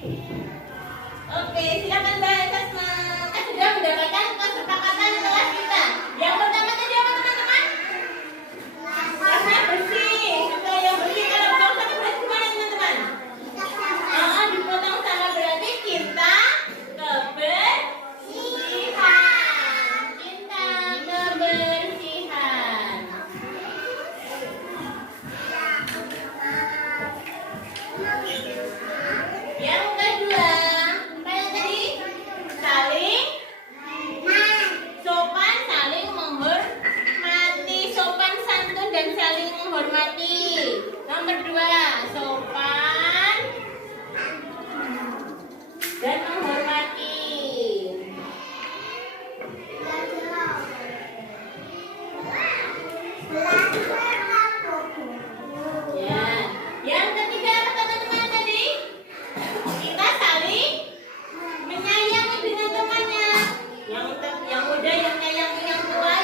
Oke, silakan Mbak Sasma. Sudah mendapatkan kesepakatan kelas kita. Yang pertama tadi apa teman-teman? Rasa bersih. Supaya yang bersih kalau potong sama berarti gimana teman-teman? Dipotong sama berarti cinta kebersihan. Cinta kebersihan. Yang kedua, apa yang tadi? Saling sopan, saling menghormati, sopan santun dan saling menghormati. Nomor dua, sopan dan menghormati. Ya, yang ketiga apa teman-teman tadi? Kita saling menyayangi dengan temannya. Yang muda yang menyayangi yang tua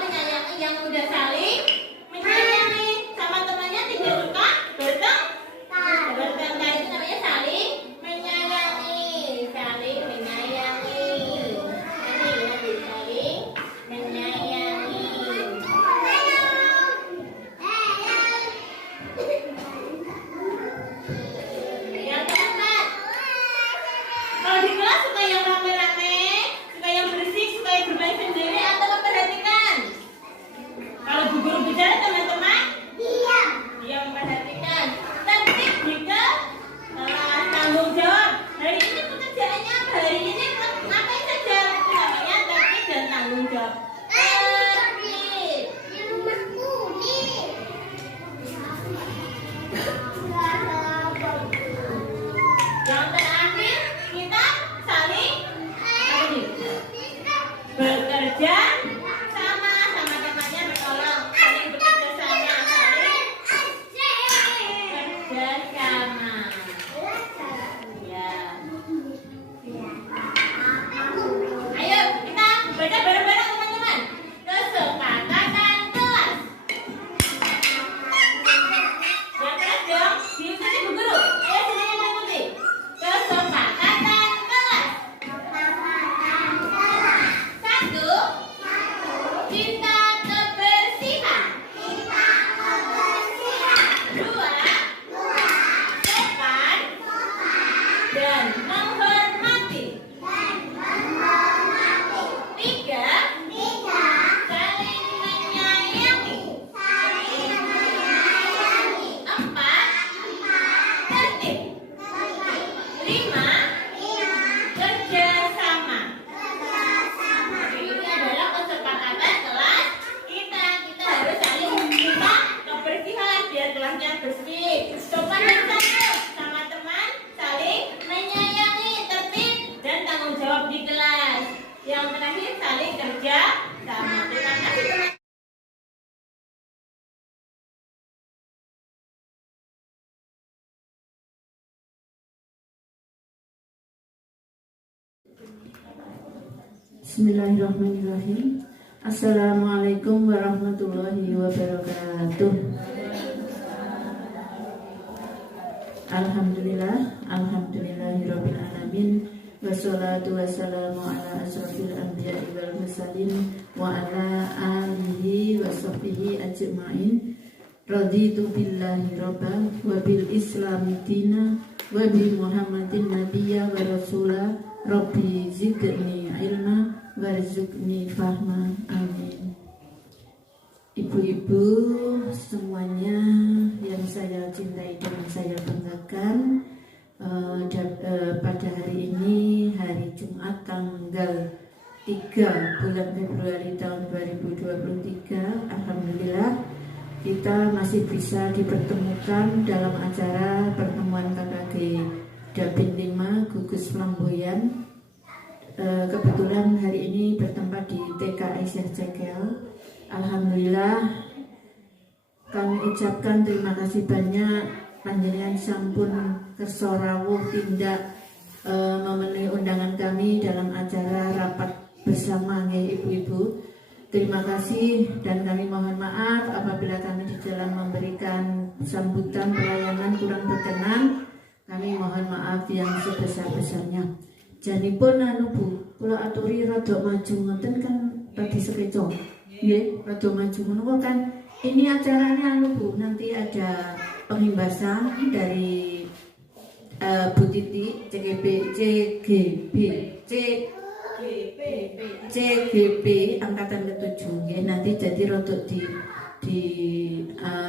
menyayangi yang muda, saling menyayangi. Sama temannya tidak suka bertengkar, itu namanya saling menyayangi. Saling menyayangi. Nanti saling menyayangi. Yang keempat, kalau di kelas suka yang rame-rame, suka yang bersih, suka yang bermain sendiri atau memperhatikan? Kalau bu guru bicara teman-teman, diam memperhatikan. Tertib jika tanggung jawab. Hari ini pekerjaannya apa? Hari ini ngapain saja? Itu namanya tertib dan tanggung jawab. Tertib. Yang terakhir, kita saling bekerja sama temannya, bertolong, saling bekerja sama, saling bekerja sama. Ya. Ayo kita baca bareng-bareng teman-teman. Kesepakatan kelas. Yang keras dong, diikuti bu guru. Ayo semuanya mengikuti. Kesepakatan kelas. Satu, cinta kebersihan. Dua, sopan dan menghormati. Tiga, saling menyayangi. Empat, tertib. Lima, kerjasama. Ini adalah kesepakatan kelas kita. Kita harus saling menjaga kebersihan biar kelasnya bersih. Sopan dan santun sama teman, saling menyayangi, tertib dan tanggung jawab di kelas. Yang terakhir saling kerja sama. Terima kasih teman. Bismillahirrahmanirrahim. Assalamualaikum warahmatullahi wabarakatuh. Alhamdulillahirabbil alamin. Wassalatu wassalamu ala asrofil anbiya'i wal mursalin wa ala alihi wa sahbihi ajma'in. Raditu billahi rabban wa bil islami dina wa bi muhammadin nabiyya wa rasula. Rabbi zidni ilma warzuqni fahma. Amin. Ibu-ibu semuanya yang saya cintai dan saya banggakan, pada hari ini, hari Jumat tanggal 3 bulan Februari tahun 2023, alhamdulillah kita masih bisa dipertemukan dalam acara pertemuan KKG Dapin 5 Gugus Flamboyan. Kebetulan hari ini bertempat di TK Aisyah Cekel. Alhamdulillah kami ucapkan terima kasih banyak panjenengan sampun kersa rawuh tindak memenuhi undangan kami dalam acara rapat bersama nggih ibu-ibu. Terima kasih dan kami mohon maaf apabila kami di dalam memberikan sambutan pelayanan kurang berkenan. Kami mohon maaf yang sebesar-besarnya. Janipun anu Bu, kula aturi rada maju ngoten kan tadi sekeco. Nggih, rada maju ngono kan. Ini acaranya anu Bu, nanti ada pengimbasan dari Bu Titi CGP angkatan ke-7 ya, nanti jadi rodok di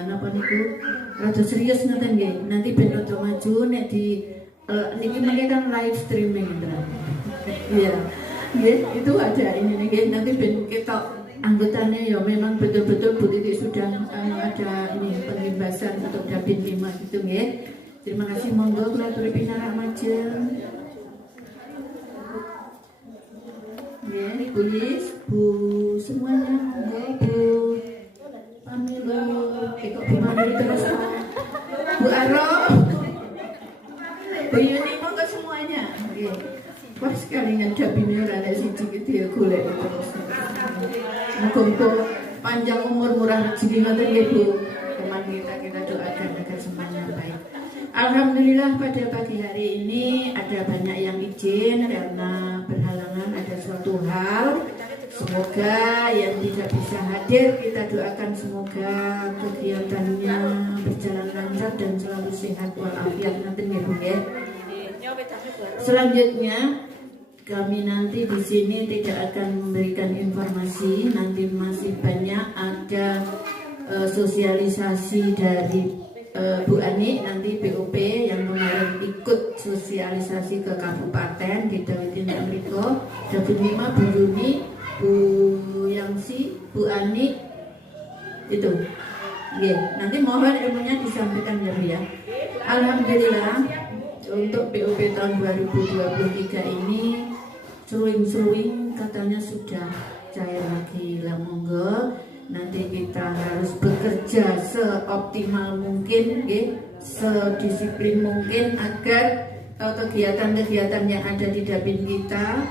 napa niku rada serius ngoten nggih. Nanti ben rada maju nek di niki mengke kan live streaming iya. Nggih, itu ada ini nggih, nanti ben ketok anggotanya ya memang betul-betul Bu Titi sudah ada ini pengimbasan untuk Dabin 5 gitu nggih. Terima kasih, monggo kula aturi pinarak majeng. Ya, Bu Lis, Bu semuanya, monggo Bu Pamilo, kok Bu Pamilo terus Bu Aro, Bu Yuni, monggo semuanya. Oke, wah sekali ngadapin orang siji gitu ya golek terus. Muga-muga panjang umur, murah rezeki ngoten nggih Bu. Teman kita doakan agar semuanya baik. Alhamdulillah pada pagi hari ini ada banyak yang izin karena berhalangan ada suatu hal. Semoga yang tidak bisa hadir kita doakan semoga kegiatannya berjalan lancar dan selalu sehat walafiat nanti ya. Selanjutnya kami nanti di sini tidak akan memberikan informasi, nanti masih banyak ada sosialisasi dari Bu Ani, nanti BOP yang kemarin ikut sosialisasi ke kabupaten di Dawitin Amerika, Dabin 5, Bu Yuni, Bu Yangsi, Bu Ani, itu. Yeah. Nanti mohon ilmunya disampaikan ya Bu ya. Alhamdulillah untuk BOP tahun 2023 ini seruing katanya sudah cair lagi lah, monggo. Nanti kita harus bekerja seoptimal mungkin, sedisiplin mungkin agar kegiatan-kegiatan yang ada di Dabin kita,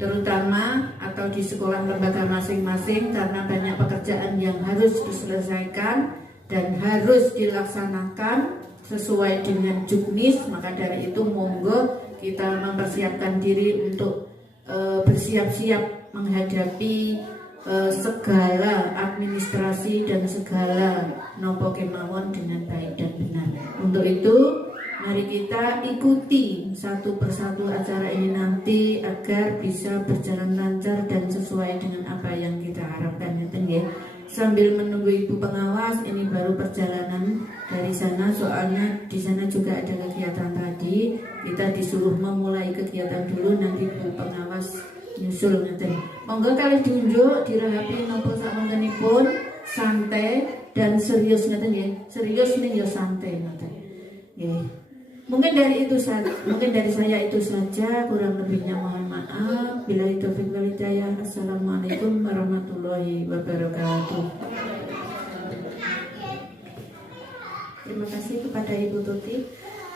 terutama atau di sekolah lembaga masing-masing, karena banyak pekerjaan yang harus diselesaikan dan harus dilaksanakan sesuai dengan juknis. Maka dari itu monggo kita mempersiapkan diri untuk bersiap-siap menghadapi segala administrasi dan segala nopo kemauan dengan baik dan benar. Untuk itu mari kita ikuti satu persatu acara ini nanti agar bisa berjalan lancar dan sesuai dengan apa yang kita harapkan ya. Sambil menunggu Ibu pengawas, ini baru perjalanan dari sana, soalnya di sana juga ada kegiatan tadi. Kita disuruh memulai kegiatan dulu, nanti Bu pengawas nyusul ngeten. Monggo kali diunjuk dirahapi napa sakwontenipun, santai dan serius ngeten nggih. Serius ning ya santai ngeten. Nggih. Mungkin dari saya itu saja, kurang lebihnya mohon maaf. Billahi taufiq wal hidayah. Assalamualaikum warahmatullahi wabarakatuh. Terima kasih kepada Ibu Tuti.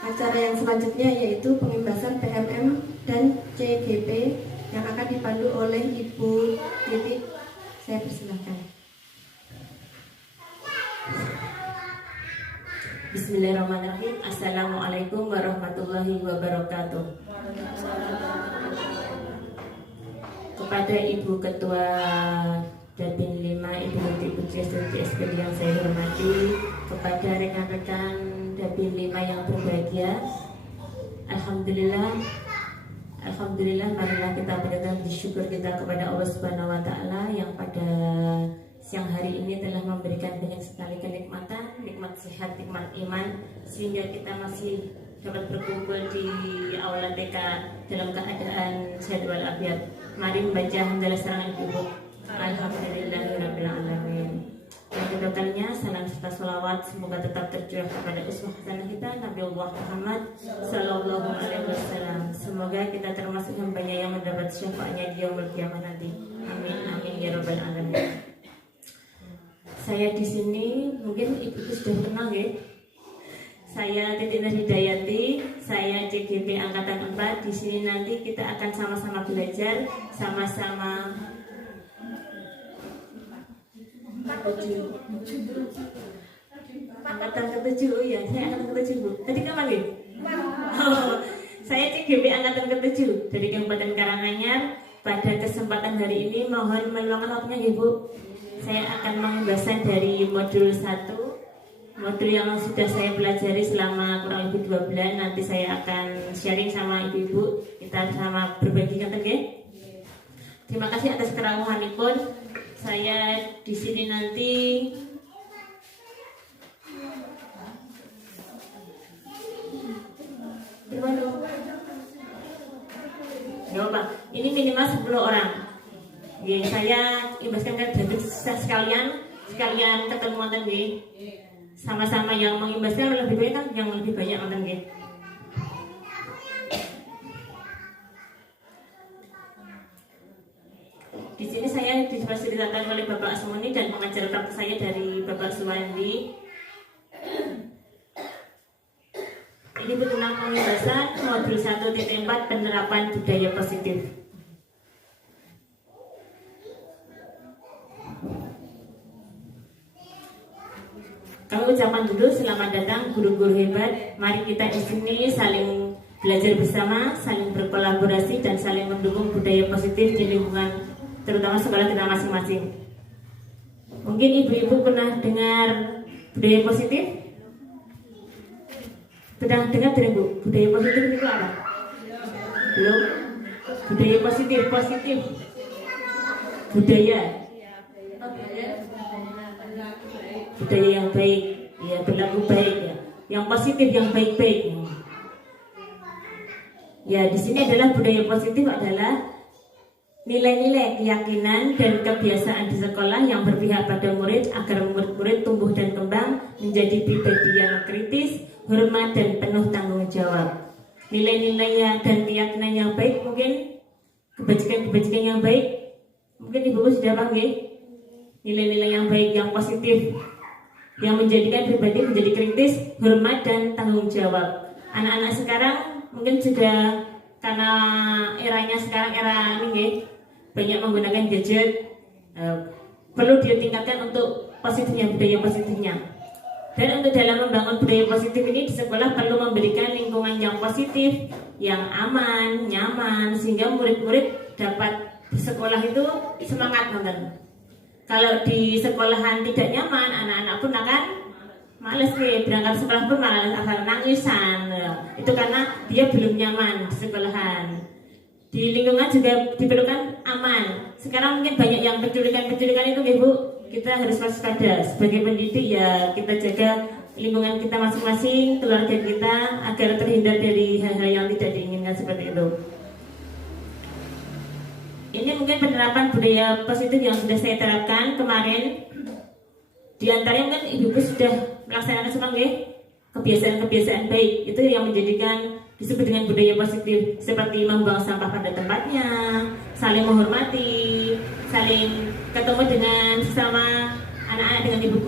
Acara yang selanjutnya yaitu pengimbasan PMM dan CGP yang akan dipandu oleh Ibu Titi. Saya persilahkan. Bismillahirrahmanirrahim. Assalamualaikum warahmatullahi wabarakatuh. Kepada Ibu Ketua Dabin 5, Ibu Putri SDG yang saya hormati, kepada rekan-rekan Dabin 5 yang berbahagia, Alhamdulillah, marilah kita berikan syukur kita kepada Allah Subhanahu wa Ta'ala yang pada siang hari ini telah memberikan banyak sekali kenikmatan, nikmat sehat, nikmat iman, sehingga kita masih dapat berkumpul di aula TK dalam keadaan sehat walafiat. Mari membaca hamdalah serangan ibu. Alhamdulillahirabbil alamin. Yang kedua kalinya salam serta salawat semoga tetap tercurah kepada uswah hasanah kita Nabi Allah Muhammad sallallahu alaihi wasallam. Semoga kita termasuk hambanya yang mendapat syafaatnya di yaumul qiyamah nanti. Amin amin ya rabbal alamin. Saya di sini mungkin ibu sudah kenal ya. Saya Titi Hidayati, saya CGP angkatan 4. Di sini nanti kita akan sama-sama belajar, sama-sama angkatan ke-7 ya. Saya angkatan ke-7 Bu. Tadi kapan nih? Saya CGP Angkatan ke-7 dari Kabupaten Karanganyar. Pada kesempatan hari ini mohon meluangkan waktunya Ibu. Saya akan mengimbaskan dari modul 1, modul yang sudah saya pelajari selama kurang lebih 2 bulan. Nanti saya akan sharing sama ibu-ibu, kita sama berbagi kan ya. Terima kasih atas kerawuhanipun. Saya di sini nanti Gak apa, ini minimal 10 orang. Ya, saya imbaskan ke sekalian ketemu wonten nggih. Sama-sama yang mengimbaskan lebih banyak kan yang lebih banyak wonten nggih. Di sini saya difasilitasi oleh Bapak Asmuni dan pengajar praktek saya dari Bapak Suwandi. Ini tentang pembahasan modul 1.4 penerapan budaya positif. Kami ucapkan dulu selamat datang guru-guru hebat. Mari kita di sini saling belajar bersama, saling berkolaborasi dan saling mendukung budaya positif di lingkungan terutama sekolah kita masing-masing. Mungkin ibu-ibu pernah dengar budaya positif? Pernah dengar dari Bu? Budaya positif itu apa? Belum? Budaya positif budaya yang baik, ya berlaku baik ya. Yang positif, yang baik-baik. Ya, di sini adalah budaya positif adalah nilai-nilai keyakinan dan kebiasaan di sekolah yang berpihak pada murid agar murid-murid tumbuh dan kembang menjadi pribadi yang kritis, hormat dan penuh tanggung jawab. Nilai-nilai dan keyakinan yang baik, mungkin kebajikan yang baik, mungkin ibu sudah panggil nilai-nilai yang baik, yang positif, yang menjadikan pribadi menjadi kritis, hormat dan tanggung jawab. Anak-anak sekarang mungkin sudah karena eranya sekarang era ini banyak menggunakan gadget, perlu ditingkatkan untuk positifnya, budaya positifnya. Dan untuk dalam membangun budaya positif ini di sekolah perlu memberikan lingkungan yang positif, yang aman, nyaman, sehingga murid-murid dapat di sekolah itu semangat nonton. Kalau di sekolahan tidak nyaman, anak-anak pun akan males nih, berangkat sekolah pun malah akan nangisan. Itu karena dia belum nyaman di sekolahan. Di lingkungan juga diperlukan aman. Sekarang mungkin banyak yang penculikan itu Ibu. Kita harus waspada sebagai pendidik ya, kita jaga lingkungan kita masing-masing, keluarga kita agar terhindar dari hal-hal yang tidak diinginkan seperti itu. Ini mungkin penerapan budaya positif yang sudah saya terapkan kemarin. Di antaranya kan ibu-ibu sudah melaksanakan semua kebiasaan-kebiasaan baik, itu yang menjadikan disebut dengan budaya positif, seperti membuang sampah pada tempatnya, saling menghormati, saling ketemu dengan sesama anak-anak dengan ibu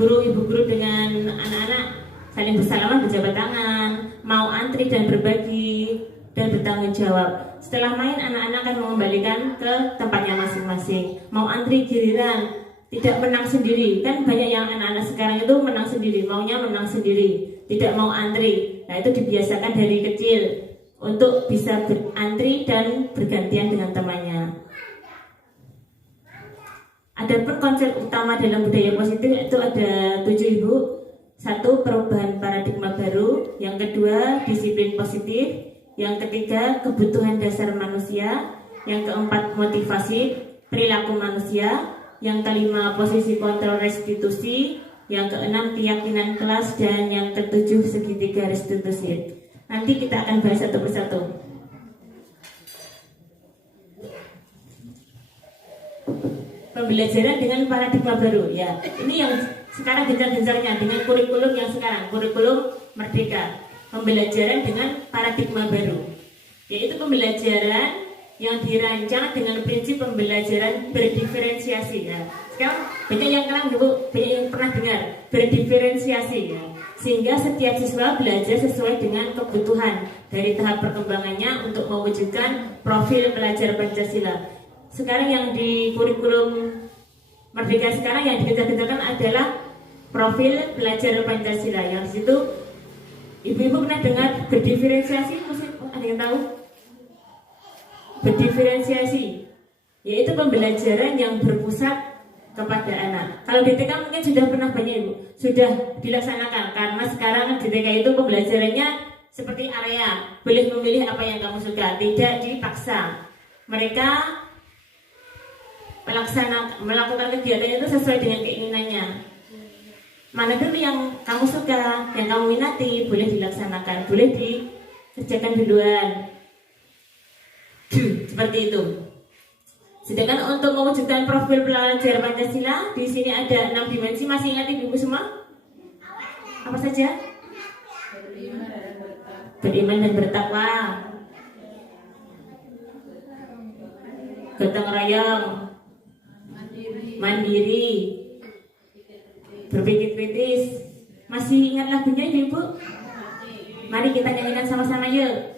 guru dengan anak-anak, saling bersalaman, berjabat tangan, mau antri dan berbagi dan bertanggung jawab. Setelah main, anak-anak akan mengembalikan ke tempatnya masing-masing. Mau antri giliran, tidak menang sendiri. Kan banyak yang anak-anak sekarang itu menang sendiri, maunya menang sendiri, tidak mau antri. Nah, itu dibiasakan dari kecil untuk bisa berantri dan bergantian dengan temannya. Adapun konsep utama dalam budaya positif itu ada 7 Ibu. 1, perubahan paradigma baru. Yang kedua, disiplin positif. Yang ketiga, kebutuhan dasar manusia. Yang keempat, motivasi perilaku manusia. Yang kelima, posisi kontrol restitusi. Yang keenam, keyakinan kelas. Dan yang ketujuh, segitiga restitusi. Nanti kita akan bahas satu persatu. Pembelajaran dengan paradigma baru ya. Ini yang sekarang gencar-gencarnya dengan kurikulum yang sekarang, kurikulum merdeka. Pembelajaran dengan paradigma baru, yaitu pembelajaran yang dirancang dengan prinsip pembelajaran berdiferensiasi ya. Sekarang banyak yang banyak yang pernah dengar berdiferensiasi ya. Sehingga setiap siswa belajar sesuai dengan kebutuhan dari tahap perkembangannya untuk mewujudkan profil pelajar Pancasila. Sekarang yang di kurikulum merdeka sekarang yang digencar-gencarkan adalah profil pelajar Pancasila, yang di situ Ibu-ibu pernah dengar berdiferensiasi? Mungkin ada yang tahu? Berdiferensiasi yaitu pembelajaran yang berpusat kepada anak. Kalau di TK mungkin sudah pernah banyak ibu, sudah dilaksanakan karena sekarang di TK itu pembelajarannya seperti area, boleh memilih apa yang kamu suka, tidak dipaksa. Mereka melakukan kegiatan itu sesuai dengan keinginannya. Mana dulu yang kamu suka, yang kamu minati, boleh dilaksanakan, boleh dikerjakan duluan. Seperti itu. Sedangkan untuk mewujudkan profil pelajar Pancasila, di sini ada 6 dimensi. Masih ingat ibu semua? Apa saja? Beriman dan bertakwa, gotong royong, mandiri, berpikir kritis. Masih ingat lagunya ibu? Mari kita nyanyikan sama-sama yuk.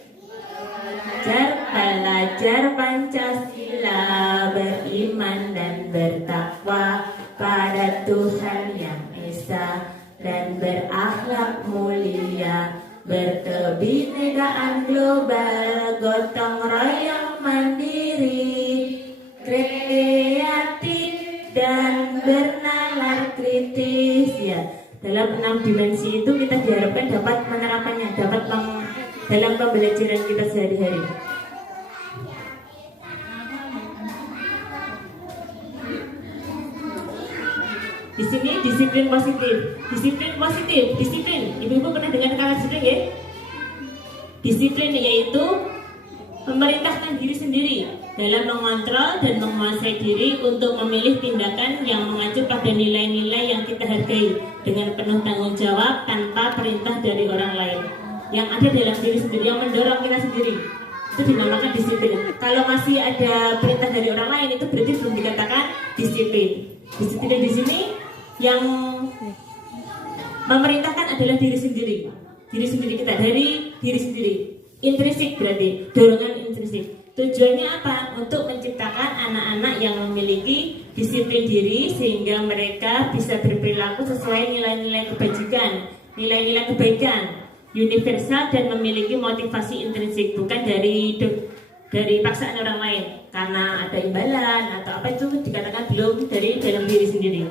Belajar Pancasila, beriman dan bertakwa pada Tuhan Yang Esa, dan berakhlak mulia, berkebinekaan global, gotong royong mandiri, kreatif dan bernalar kritis. Ya, dalam 6 dimensi itu kita diharapkan dapat menerapkannya, dalam pembelajaran kita sehari-hari. Di sini disiplin positif. Disiplin. Ibu-ibu pernah dengar kata disiplin ya? Disiplin yaitu memerintahkan diri sendiri dalam mengontrol dan menguasai diri untuk memilih tindakan yang mengacu pada nilai-nilai yang kita hargai dengan penuh tanggung jawab tanpa perintah dari orang lain. Yang ada dalam diri sendiri, yang mendorong kita sendiri, itu dinamakan disiplin. Kalau masih ada perintah dari orang lain, itu berarti belum dikatakan disiplin. Disiplin di sini yang memerintahkan adalah diri sendiri kita, dari diri sendiri. Intrinsik berarti dorongan intrinsik. Tujuannya apa? Untuk menciptakan anak-anak yang memiliki disiplin diri sehingga mereka bisa berperilaku sesuai nilai-nilai kebajikan, nilai-nilai kebaikan, universal, dan memiliki motivasi intrinsik, bukan dari paksaan orang lain karena ada imbalan atau apa, itu dikatakan belum dari dalam diri sendiri.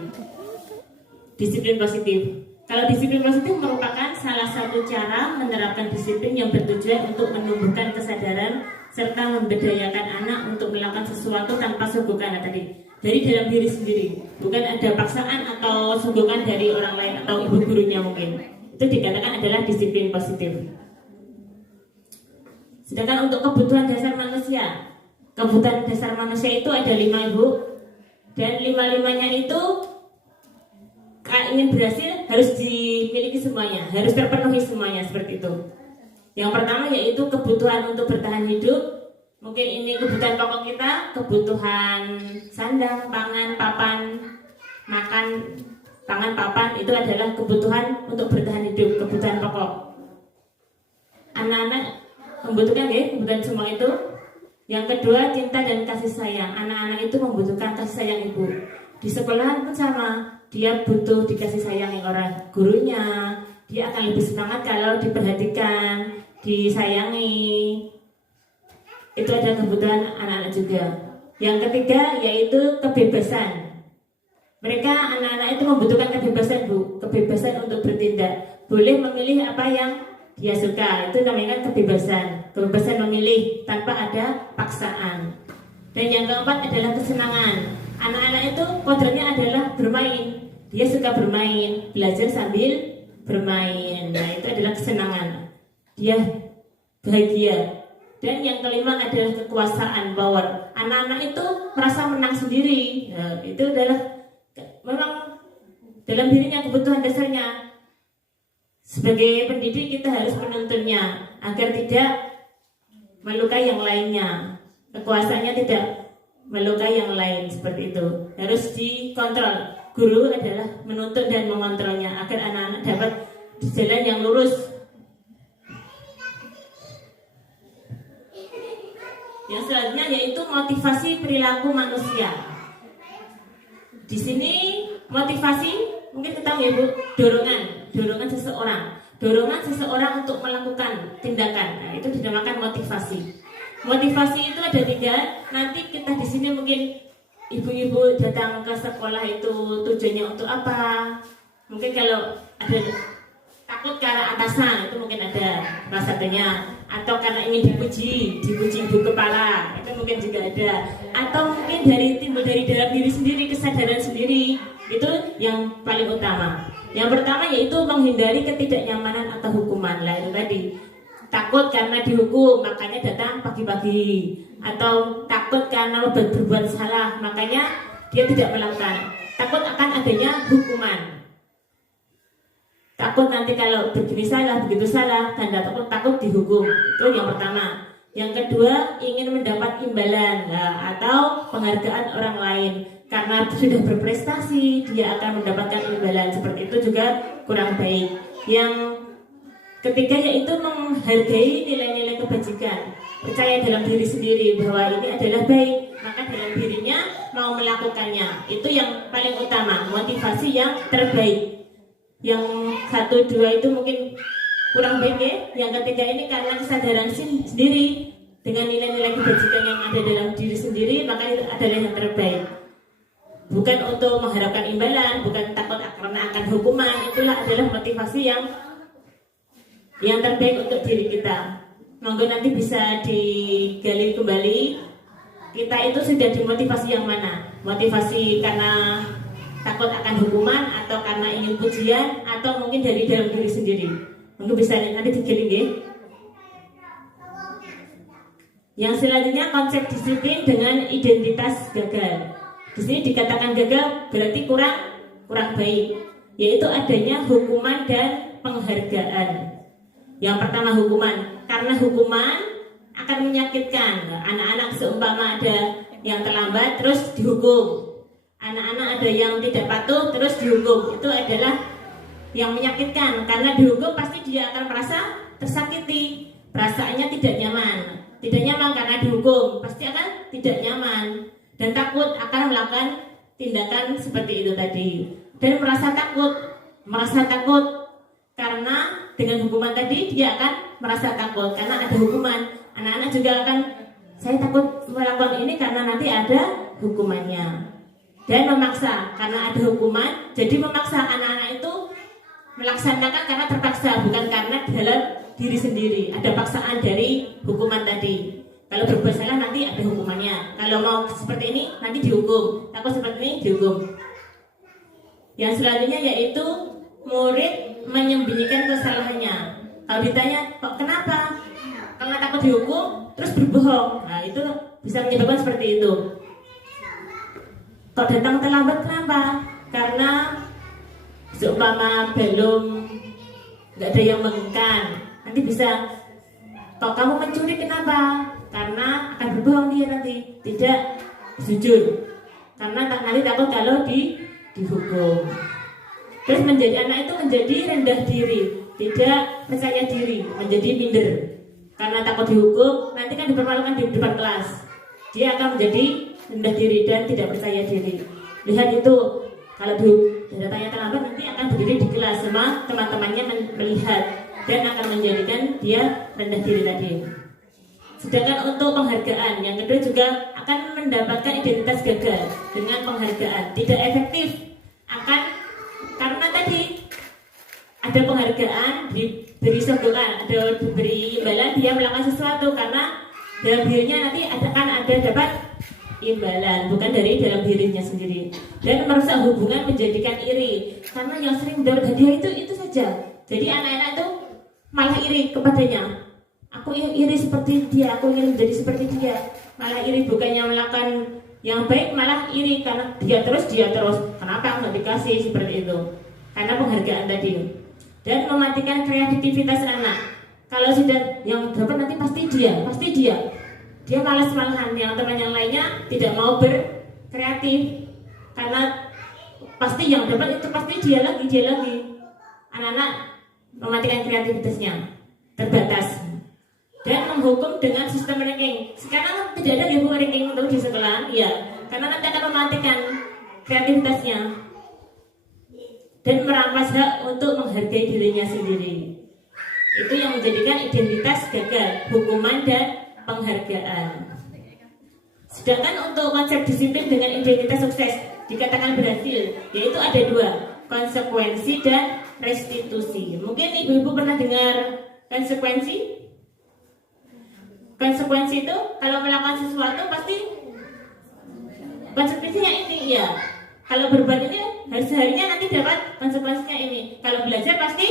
Disiplin positif. Kalau disiplin positif merupakan salah satu cara menerapkan disiplin yang bertujuan untuk menumbuhkan kesadaran serta memberdayakan anak untuk melakukan sesuatu tanpa sogokan tadi, dari dalam diri sendiri, bukan ada paksaan atau sogokan dari orang lain atau ibu gurunya mungkin. Itu dikatakan adalah disiplin positif. Sedangkan untuk kebutuhan dasar manusia itu ada 5 ibu, dan 5-5-nya itu ingin berhasil harus dimiliki semuanya, harus terpenuhi semuanya seperti itu. Yang pertama yaitu kebutuhan untuk bertahan hidup. Mungkin ini kebutuhan pokok kita, kebutuhan sandang, pangan, papan, makan, pangan, papan, itu adalah kebutuhan untuk bertahan hidup, kebutuhan pokok. Anak-anak membutuhkan ya kebutuhan semua itu. Yang kedua, cinta dan kasih sayang. Anak-anak itu membutuhkan kasih sayang ibu. Di sekolah pun sama, dia butuh dikasih sayang yang orang gurunya. Dia akan lebih semangat kalau diperhatikan, disayangi. Itu ada kebutuhan anak-anak juga. Yang ketiga yaitu kebebasan. Mereka anak-anak itu membutuhkan kebebasan bu, kebebasan untuk bertindak. Boleh memilih apa yang dia suka. Itu namanya kebebasan. Kebebasan memilih tanpa ada paksaan. Dan yang keempat adalah kesenangan. Anak-anak itu kodratnya adalah bermain. Dia suka bermain, belajar sambil bermain. Nah, itu adalah kesenangan. Dia bahagia. Dan yang kelima adalah kekuasaan, power. Anak-anak itu merasa menang sendiri. Nah, itu adalah memang dalam dirinya kebutuhan dasarnya. Sebagai pendidik kita harus menuntunnya agar tidak melukai yang lainnya. Kekuasaannya tidak melukai yang lain, seperti itu. Harus dikontrol. Guru adalah menuntut dan mengontrolnya agar anak-anak dapat di jalan yang lurus. Yang selanjutnya yaitu motivasi perilaku manusia. Di sini motivasi mungkin kita tahu ya bu, dorongan seseorang. dorongan seseorang untuk melakukan tindakan. Nah, itu dinamakan motivasi. Motivasi itu ada 3. Nanti kita di sini mungkin ibu-ibu datang ke sekolah itu tujuannya untuk apa? Mungkin kalau ada takut karena atasan, itu mungkin ada salah satunya. Atau karena ingin dipuji ibu kepala, itu mungkin juga ada. Atau mungkin timbul dari dalam diri sendiri, kesadaran sendiri. Itu yang paling utama. Yang pertama yaitu menghindari ketidaknyamanan atau hukuman. Lah itu tadi, takut karena dihukum, makanya datang pagi-pagi. Atau takut karena berbuat salah, makanya dia tidak melakukan. Takut akan adanya hukuman. Takut nanti kalau begini salah, begitu salah, tanda takut dihukum. Itu yang pertama. Yang kedua, ingin mendapat imbalan atau penghargaan orang lain. Karena sudah berprestasi, dia akan mendapatkan imbalan. Seperti itu juga kurang baik. Yang ketiga yaitu menghargai nilai-nilai kebajikan. Percaya dalam diri sendiri bahwa ini adalah baik, maka dalam dirinya mau melakukannya. Itu yang paling utama, motivasi yang terbaik. Yang 1, 2 itu mungkin kurang baik ya. Yang ketiga ini karena kesadaran sendiri dengan nilai-nilai kebajikan yang ada dalam diri sendiri, maka itu adalah yang terbaik. Bukan untuk mengharapkan imbalan, bukan takut karena akan hukuman. Itulah adalah motivasi yang terbaik untuk diri kita. Monggo nanti bisa digali kembali. Kita itu sudah dimotivasi yang mana? Motivasi karena takut akan hukuman, atau karena ingin pujian, atau mungkin dari dalam diri sendiri. Mungkin bisa nanti digali ya. Yang selanjutnya konsep disiplin dengan identitas gagal. Di sini dikatakan gagal berarti kurang baik, yaitu adanya hukuman dan penghargaan. Yang pertama hukuman, karena hukuman akan menyakitkan. Anak-anak seumpama ada yang terlambat terus dihukum. Anak-anak ada yang tidak patuh terus dihukum, itu adalah yang menyakitkan. Karena dihukum pasti dia akan merasa tersakiti, perasaannya tidak nyaman karena dihukum, pasti akan tidak nyaman dan takut akan melakukan tindakan seperti itu tadi. Dan merasa takut karena dengan hukuman tadi dia akan merasa takut karena ada hukuman. Anak-anak juga akan, saya takut melakukan ini karena nanti ada hukumannya. Dan memaksa karena ada hukuman, jadi memaksa anak-anak itu melaksanakan karena terpaksa, bukan karena dalam diri sendiri. Ada paksaan dari hukuman tadi. Kalau berbuat salah nanti ada hukumannya. Kalau mau seperti ini nanti dihukum. Takut seperti ini dihukum. Yang selanjutnya yaitu murid menyembunyikan kesalahannya. Kalau ditanya, kok kenapa? Karena takut dihukum, terus berbohong. Nah itu bisa menyebabkan seperti itu. Kok datang terlambat kenapa? Karena seumpama belum nggak ada yang menginginkan. Nanti bisa, kok kamu mencuri kenapa? Karena akan berbohong dia nanti, tidak jujur. Karena nanti takut kalau dihukum. Terus menjadi anak itu menjadi rendah diri, tidak percaya diri, menjadi minder. Karena takut dihukum, nanti kan dipermalukan di depan kelas. Dia akan menjadi rendah diri dan tidak percaya diri. Lihat itu, kalau datanya terlambat nanti akan berdiri di kelas, semua teman-temannya melihat dan akan menjadikan dia rendah diri tadi. Sedangkan untuk penghargaan, yang kedua juga akan mendapatkan identitas gagal dengan penghargaan. Tidak efektif, akan karena tadi ada penghargaan, diberi sokongan, ada diberi imbalan, dia melakukan sesuatu karena dalam dirinya nanti akan ada dapat imbalan, bukan dari dalam dirinya sendiri. Dan merusak hubungan, menjadikan iri, karena yang sering mendapat hadiah itu saja. Jadi anak-anak itu malah iri kepadanya. Aku iri seperti dia, aku ingin menjadi seperti dia. Malah iri, bukannya melakukan yang baik, malah iri karena dia terus. Kenapa nggak dikasih seperti itu? Karena penghargaan tadi. Dan mematikan kreativitas anak. Kalau sudah yang dapat nanti pasti dia. Dia malas-malahan, yang teman yang lainnya tidak mau berkreatif karena pasti yang dapat itu pasti dia lagi. Anak-anak mematikan kreativitasnya, terbatas. Dan menghukum dengan sistem ranking. Sekarang tidak ada dihukum ranking untuk di sekolah, ya, karena nanti akan mematikan kreativitasnya dan merampas hak untuk menghargai dirinya sendiri. Itu yang menjadikan identitas gagal, hukuman dan penghargaan. Sedangkan untuk konsep disiplin dengan identitas sukses dikatakan berhasil, yaitu ada dua, konsekuensi dan restitusi. Mungkin ibu-ibu pernah dengar konsekuensi? Konsekuensi itu kalau melakukan sesuatu pasti konsekuensinya ini ya. Kalau berbuat ini seharinya nanti dapat konsekuensinya ini. Kalau belajar pasti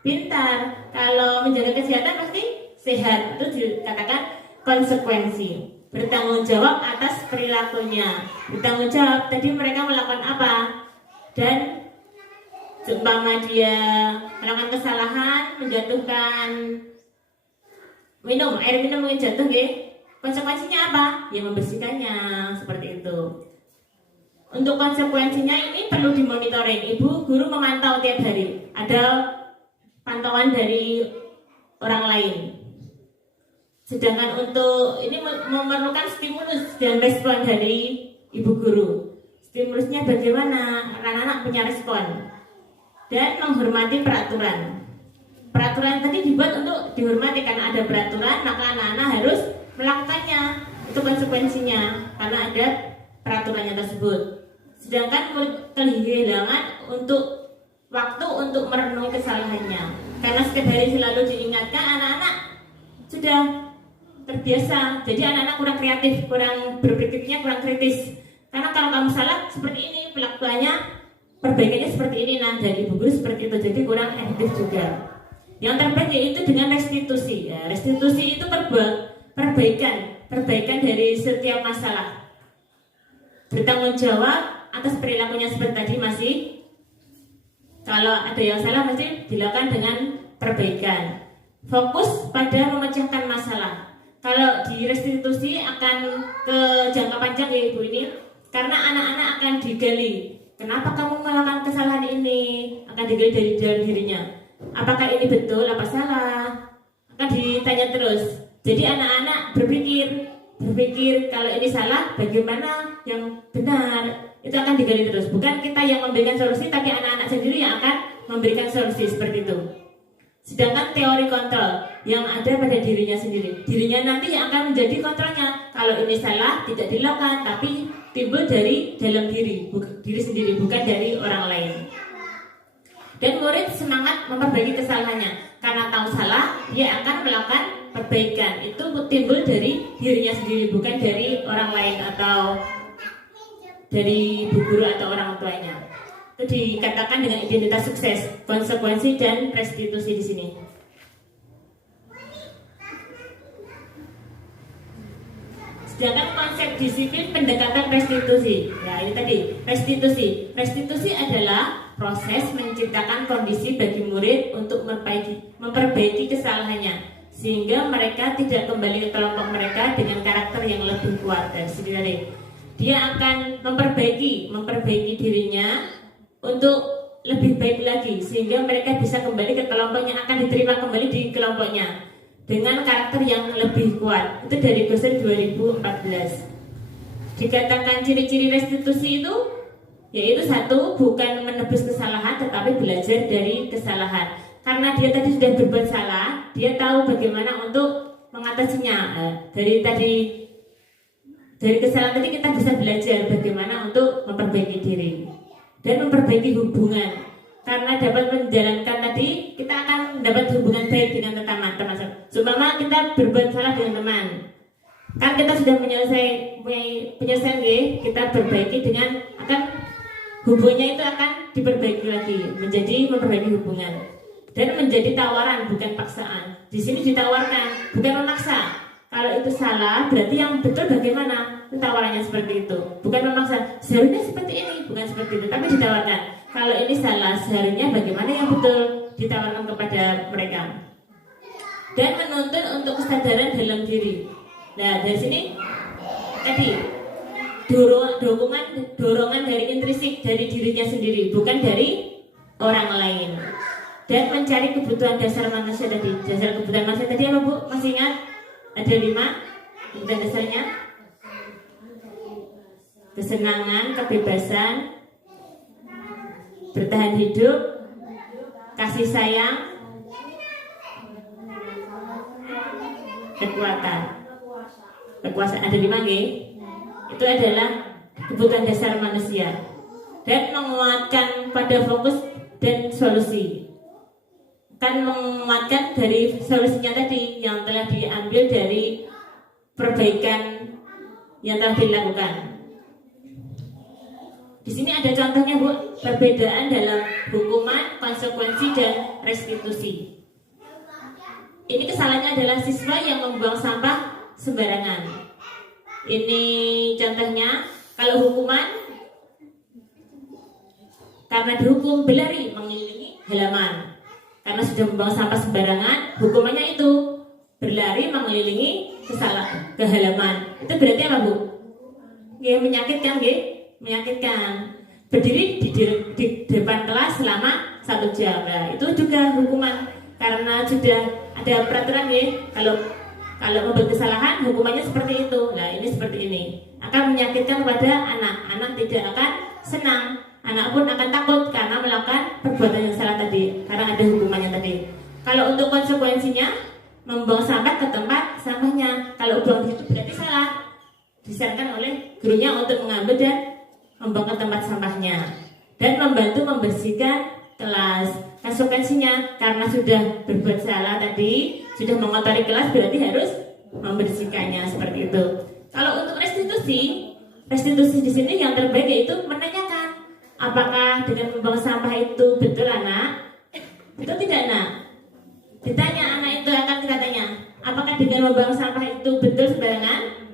pintar. Kalau menjaga kesehatan pasti sehat. Itu dikatakan konsekuensi. Bertanggung jawab atas perilakunya. Bertanggung jawab tadi mereka melakukan apa. Dan seumpama dia melakukan kesalahan, menjatuhkan air minum mungkin jatuh ya. Konsekuensinya apa? Ya membersihkannya, seperti itu. Untuk konsekuensinya ini perlu dimonitoring. Ibu guru memantau tiap hari. Ada pantauan dari orang lain. Sedangkan untuk ini memerlukan stimulus dan respon dari ibu guru. Stimulusnya bagaimana? Anak-anak punya respon. Dan menghormati peraturan. Peraturan tadi dibuat untuk dihormati karena ada peraturan, maka anak-anak harus melakukannya. Itu konsekuensinya karena ada peraturannya tersebut. Sedangkan murid kehilangan untuk waktu untuk merenungi kesalahannya. Karena setiap hari selalu diingatkan, anak-anak sudah terbiasa. Jadi anak-anak kurang kreatif, kurang berpikirnya kurang kritis. Karena kalau kamu salah seperti ini, pelakuannya perbaikannya seperti ini. Nah, dari ibu guru seperti itu, jadi kurang efektif juga. Yang terbaik yaitu dengan restitusi. Ya, restitusi itu perbaikan dari setiap masalah. Bertanggung jawab atas perilakunya seperti tadi masih. Kalau ada yang salah masih dilakukan dengan perbaikan. Fokus pada memecahkan masalah. Kalau di restitusi akan ke jangka panjang ya ibu ini, karena anak-anak akan digali. Kenapa kamu melakukan kesalahan ini? Akan digali dari dalam dirinya. Apakah ini betul, apa salah? Akan ditanya terus. Jadi anak-anak berpikir kalau ini salah, bagaimana yang benar? Itu akan digali terus. Bukan kita yang memberikan solusi, tapi anak-anak sendiri yang akan memberikan solusi seperti itu. Sedangkan teori kontrol yang ada pada dirinya sendiri. Dirinya nanti yang akan menjadi kontrolnya. Kalau ini salah, tidak dilakukan, tapi timbul dari dalam diri sendiri, bukan dari orang lain. Dan murid semangat memperbaiki kesalahannya. Karena tahu salah, dia akan melakukan perbaikan. Itu timbul dari dirinya sendiri, bukan dari orang lain atau dari ibu guru atau orang tuanya. Itu dikatakan dengan identitas sukses, konsekuensi dan restitusi di sini. Sedangkan konsep disiplin pendekatan restitusi. Ya, ini tadi, restitusi. Restitusi adalah proses menciptakan kondisi bagi murid untuk memperbaiki kesalahannya sehingga mereka tidak kembali ke kelompok mereka dengan karakter yang lebih kuat. Dan sini dia akan memperbaiki dirinya untuk lebih baik lagi sehingga mereka bisa kembali ke kelompoknya, akan diterima kembali di kelompoknya dengan karakter yang lebih kuat. Itu dari Gosen 2014. Dikatakan ciri-ciri restitusi itu yaitu satu, bukan menebus kesalahan tetapi belajar dari kesalahan. Karena dia tadi sudah berbuat salah, dia tahu bagaimana untuk mengatasinya. Dari kesalahan tadi kita bisa belajar bagaimana untuk memperbaiki diri dan memperbaiki hubungan. Karena dapat menjalankan tadi, kita akan dapat hubungan baik dengan teman. Seumpama kita berbuat salah dengan teman, kan kita sudah penyelesaian kita perbaiki dengan akan hubungannya itu akan diperbaiki lagi, menjadi memperbaiki hubungan dan menjadi tawaran bukan paksaan. Di sini ditawarkan, bukan memaksa. Kalau itu salah, berarti yang betul bagaimana? Itu tawarannya seperti itu, bukan memaksa. Seharusnya seperti ini, bukan seperti itu, tapi ditawarkan. Kalau ini salah, seharusnya bagaimana yang betul? Ditawarkan kepada mereka. Dan menuntun untuk kesadaran dalam diri. Nah, dari sini tadi dorongan dari intrinsik dari dirinya sendiri, bukan dari orang lain. Dan mencari kebutuhan dasar manusia tadi. Dasar kebutuhan manusia tadi apa Bu? Masih ingat? Ada 5 kebutuhan dasarnya. Kesenangan, kebebasan, bertahan hidup, kasih sayang, kekuasaan ada 5 nggih. Itu adalah kebutuhan dasar manusia dan menguatkan pada fokus dan solusi. Kan menguatkan dari solusinya tadi yang telah diambil dari perbaikan yang telah dilakukan. Di sini ada contohnya Bu, perbedaan dalam hukuman, konsekuensi dan restitusi. Ini kesalahannya adalah siswa yang membuang sampah sembarangan. Ini contohnya, kalau hukuman karena dihukum berlari mengelilingi halaman. Karena sudah membuang sampah sembarangan, hukumannya itu berlari mengelilingi ke halaman. Itu berarti apa Bu? Menyakitkan nggih? Menyakitkan. Berdiri di depan kelas selama 1 jam. Nah, itu juga hukuman karena sudah ada peraturan ya. Kalau membuat kesalahan hukumannya seperti itu. Nah, ini seperti ini. Akan menyakitkan kepada anak. Anak tidak akan senang. Anak pun akan takut karena melakukan perbuatan yang salah tadi. Karena ada hukumannya tadi. Kalau untuk konsekuensinya membuang sampah ke tempat sampahnya. Kalau buang di situ berarti salah. Disarankan oleh gurunya untuk mengambil dan membuang ke tempat sampahnya dan membantu membersihkan kelas. Konsekuensinya karena sudah berbuat salah tadi, sudah mengotori kelas berarti harus membersihkannya seperti itu. Kalau untuk restitusi di sini yang terbaik yaitu menanyakan apakah dengan membuang sampah itu betul anak? Betul tidak nak? Ditanya anak itu akan kita tanya, apakah dengan membuang sampah itu betul sembarangan?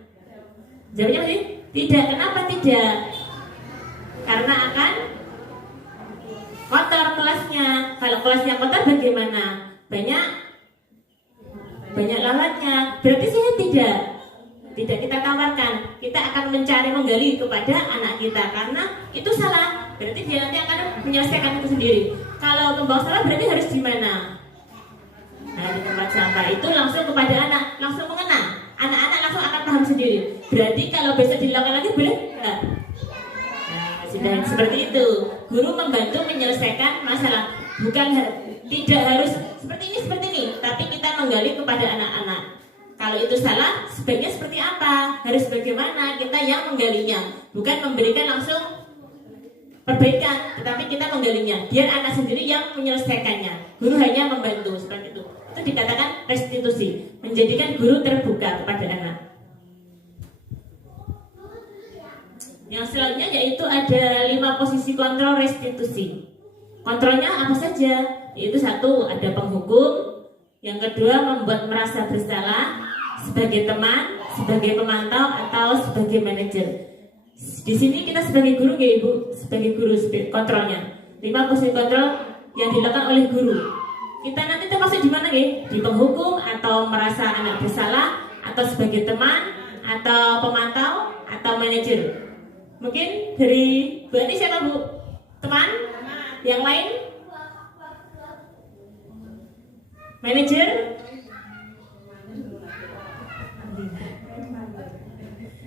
Jawabnya sih tidak. Kenapa tidak? Karena akan kotor kelasnya. Kalau kelasnya kotor bagaimana? Banyak lalatnya. Berarti saya tidak kita tawarkan. Kita akan menggali kepada anak kita karena itu salah. Berarti dia nanti akan menyelesaikan itu sendiri. Kalau membuang sampah berarti harus gimana? Nah, di tempat sampah itu langsung kepada anak, langsung mengena. Anak-anak langsung akan paham sendiri. Berarti kalau besok dilakukan lagi boleh enggak? Sudah seperti itu. Guru membantu menyelesaikan masalah. Bukan tidak harus seperti ini, tapi kita menggali kepada anak-anak. Kalau itu salah, sebaiknya seperti apa? Harus bagaimana? Kita yang menggalinya, bukan memberikan langsung perbaikan, tetapi kita menggalinya. Biar anak sendiri yang menyelesaikannya. Guru hanya membantu seperti itu. Itu dikatakan restitusi, menjadikan guru terbuka kepada anak. Yang selanjutnya yaitu ada 5 posisi kontrol restitusi. Kontrolnya apa saja? Yaitu 1, ada penghukum. Yang kedua, membuat merasa bersalah sebagai teman, sebagai pemantau atau sebagai manajer. Di sini kita sebagai guru ya Ibu, sebagai guru kontrolnya. 5 posisi kontrol yang dilakukan oleh guru. Kita nanti termasuk di mana ya? Di penghukum atau merasa anak bersalah atau sebagai teman atau pemantau atau manajer. Mungkin dari Bu Ani siapa Bu? Teman? Yang lain? Manajer?